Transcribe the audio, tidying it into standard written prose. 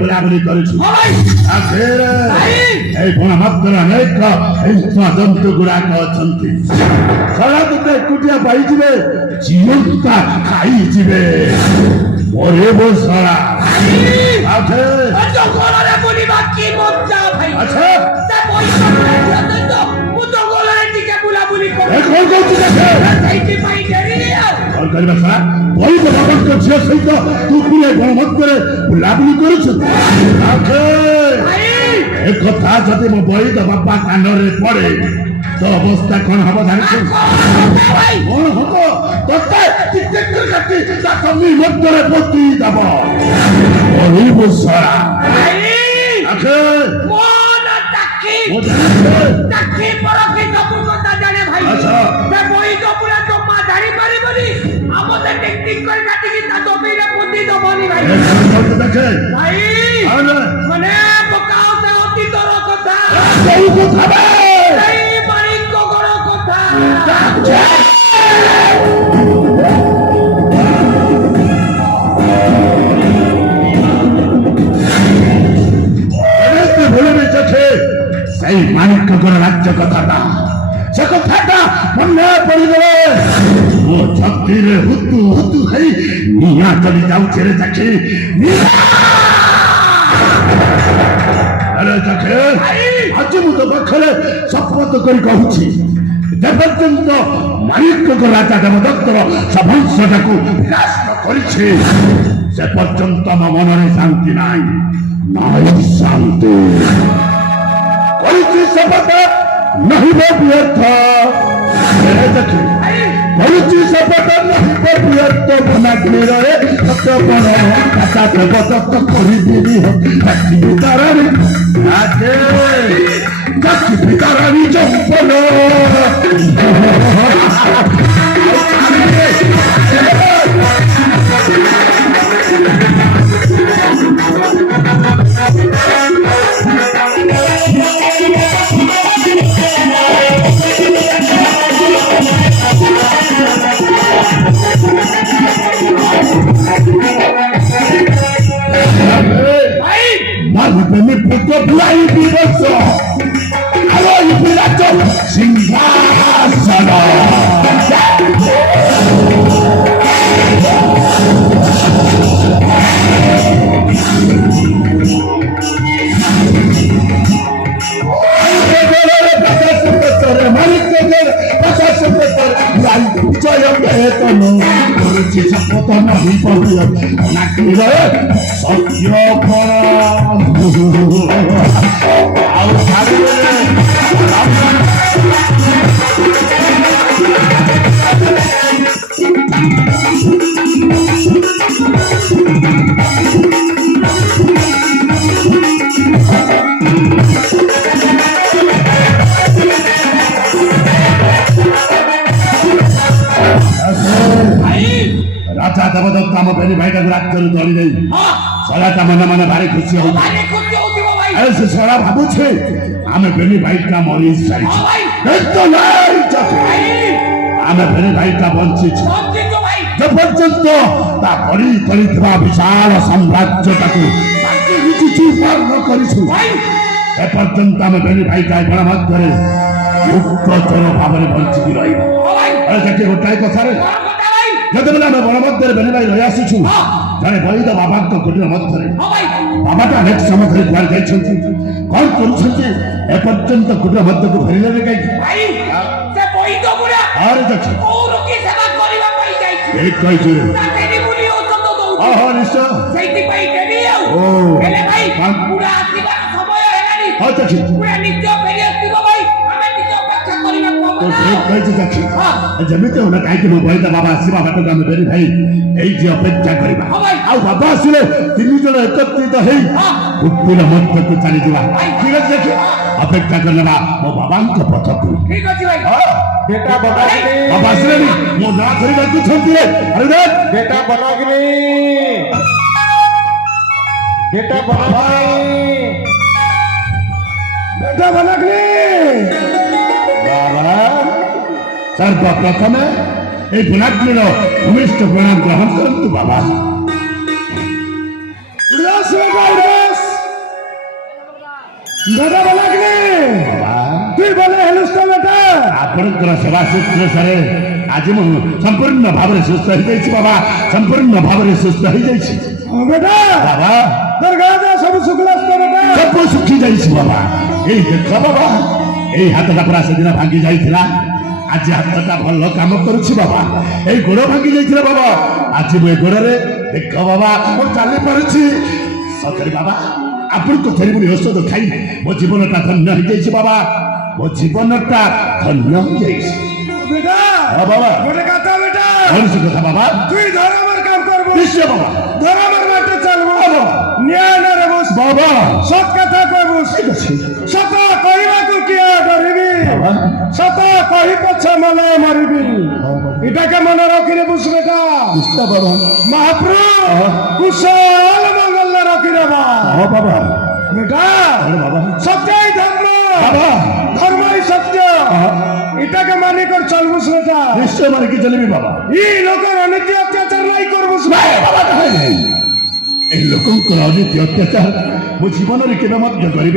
ବୁଲାବୁଲି କରୁଛୁ ଏଇ ଗଣମାତ୍ରାରେ ଅନେକ ଜନ୍ତୁ ଗୁଡାକ ଅଛନ୍ତି। ସାରା ତତେ ଏକୁଟିଆ ପାଇଯିବେ, ଜୀବନ୍ତା ଖାଇଯିବେ, ମରିବ ସାରା। ଜଙ୍ଗଲରେ ବୁଲିବା କି ମଜା ଭାଇ। ଆଚ୍ଛା ମୁଁ ଜଙ୍ଗଲରେ ଟିକେ ବୁଲାବୁଲି କଣ କହୁଛୁ ସେଇଥିପାଇଁ ଡେରି ଆଉ କଣ କରିବା ସାରା? ବୈଦ ବାବାଙ୍କ ଝିଅ ସହିତ ତୁ ପୁରା ଗଣମଧ୍ୟରେ ବୁଲାବୁଲି କରୁଛୁ। ଏ କଥା ଯଦି ମୋ ବୈଦ ବାବା କାନରେ ପଡେ ତ ଅବସ୍ଥା କଣ ହବ ଜାଣିଛୁ? କଣ ହବ? ତତେ ଟିକେଟ କାଟି ତା କମି ମଧ୍ୟରେ ପୋତି ଦବ। କହିବ ସାରା ସେଇ ମାଣିକଙ୍କର ରାଜ୍ୟ କଥାଟା, ସେ କଥାଟା ମନେ ପଡିଗଲେ ମୋ ଛାତିରେ ହୁତୁ ହୁତୁ ହେଇ ନିଆଁ ଚଲି ଯାଉଛି ରେ ଚାଖି। ଆରେ ଚାଖେ, ଆଜି ମୁଁ ତୋ ପାଖରେ ଶପଥ କରି କହୁଛି, ଯେପର୍ଯ୍ୟନ୍ତ ମାଣିକଙ୍କ ରାଜା ଦେବଦତ୍ତର ସଭଂଶଟାକୁ ବିନାଶ କରିଛି ସେ ପର୍ଯ୍ୟନ୍ତ ମୋ ମନରେ ଶାନ୍ତି ନାହିଁ, ନାହିଁ ଶାନ୍ତି। ଶପଥ ନହିବ ବ୍ୟର୍ଥ, କରୁଛି ଶପଥ ନହିବ ବ୍ୟର୍ଥ। ବନାଗ୍ନିରେ ସତ୍ୟପଣ ଭାଷା ଦେବଦତ୍ତ କରିଦେବି ଚାକି ଭିତରରେ ଚାକି ଭିତରରି ଚମ୍ପଲ। Malapene puto buai biroso, alo ibirato singhasana. শপথ নহি নাকিরে সত্য ଆଉ রাজা দেবদত্ত ଆମ ବେନି ଭାଇଟାକୁ ରାଜ୍ୟରୁ ଦଳି ଦେଇ ଶଳାଟା ମନେ ମନେ ଭାରି ଖୁସି ହଉଛି। ଆରେ ସେ ଶଳା ଭାବୁଛି ଆମେ ବେନି ଭାଇଟା ମରି ସାରିଛୁ, ଆମେ ବେନି ଭାଇଟା ବଞ୍ଚିଛୁ। ଯେପର୍ଯ୍ୟନ୍ତ ତା କରି କରିଥିବା ବିଶାଳ ସାମ୍ରାଜ୍ୟଟାକୁ କିଛି ଚୂପାର ନ କରିଛୁ ଏପର୍ଯ୍ୟନ୍ତ ଆମେ ବେନି ଭାଇଟା ଗଣ ମଧ୍ୟରେ ଗୁପ୍ତଚର ଭାବରେ ବଞ୍ଚିକି ରହିବୁ। ଆରେ ସେଠି ଗୋଟାଏ କଥାରେ ଯେତେବେଳେ ଆମେ ବଣ ମଧ୍ୟରେ ବେନି ଭାଇ ରହି ଆସିଛୁ, ଜଣେ ବୈଦ ବାବାଙ୍କ କୁଟୀର ମଧ୍ୟରେ ବାବାଟା ଅନେକ ସମୟ ଧରି କୁଆଡ଼େ ଯାଇଛନ୍ତି, କଣ କରୁଛନ୍ତି ଏପର୍ଯ୍ୟନ୍ତ କୁଟୀର ମଧ୍ୟକୁ ଫେରିଲେନି କାହିଁକି? ଠିକ କହିଛୁ। ନିଶ୍ଚୟ ଯେମିତି ହଉନା କାହିଁକି ମୋ ବଇଦା ବାବା ଆସିବା ବାଟକୁ ଆମେ ବେରି ଭାଇ ଏଇଠି ଅପେକ୍ଷା କରିବା ହଁ ଭାଇ। ଆଉ ବାବା ଆସିଲେ ତିନି ଜଣ ଏକତ୍ରିତ ହେଇ ହଁ। କୁକୁର ମଧ୍ୟକୁ ଚାଲିଯିବା ଠିକ ଅଛି ଦେଖି ଅପେକ୍ଷା କରିନେବା ମୋ ବାବାଙ୍କ ପଥକୁ ଠିକ ଅଛି ଭାଇ। बेटा बनागिनी ବାବା ଆସିଲେନି ମୋ ନାଁ ଧରି ଡାକୁଛନ୍ତି ଆରେ ଦେଖ बेटा बनागिनी बेटा बनागिनी बेटा बनाग्ने बाबा सर्वप्रथमे এই গুণাগ্নির ভূমিষ্ঠ প্রণাম গ্রহণ করন্তু বাবা বেটা বলাগ্নে তুই বলে হেলুস্ত বেটা আপনার সেবা শুশ্রূষারে আজ মু সম্পূর্ণ ভাবে সুস্থ হয়ে যাইছি বাবা সম্পূর্ণ ভাবে সুস্থ হয়ে যাইছি বেটা বাবা তোর গা যা সব শুক্লাস্ত বেটা সব শুখি যাইছি বাবা এই দেখ বাবা এই হাতটা পুরা সেদিন ভাঙ্গি যাইছিলা আজ হাতটা ভাল কাম করুছি বাবা এই গোড় ভাঙ্গি যাইছিল বাবা আজ মু এই গোড়রে দেখ বাবা মু চালি পারুছি সতরে বাবা আপনার ଥରେ ମୁଁ ଔଷଧ ଖାଇ ମୋ ଜୀବନଟା ଧନ୍ୟ ହେଇଯାଇଛି ବାବା ମୋ ଜୀବନଟା ଧନ୍ୟ ହେଇଯାଇଛି बेटा ହଁ ବାବା गोटे कथा बेटा କୌଣସି କଥା ବାବା তুই ধর আমার কাম করবো ନିଶ୍ଚୟ ବାବା ধর আমার বাটে চলবো বাবা ন্যায় না রে বস ବାବା সৎ কথা কইবু ঠিক আছে সত কইবাকু কিয়া ডরিবি বাবা সত কহি পছ মনে মরিবি এটাকে মনে রাখি রে বুঝ বেটা নিশ্চୟ ବାବା মহাপ্রভু কুশল মঙ্গল রাখি রে বা ହଁ ବାବା বেটা আরে বাবা সত্যই ধর্ম বাবা ধর্মই সত্য এটাকে মানি কর চলবুস বেটা নিশ্চয় মানে কি চলিবি বাবা এই লোকের অনেক অত্যাচার নাই করবুস ନାଇଁ ବାବା କାହିଁ ନାହିଁ এই ଲୋକଙ୍କର ଅନୀତି ଅତ୍ୟାଚାର ମୋ ଜୀବନରେ କେବେ ମଧ୍ୟ କରିବି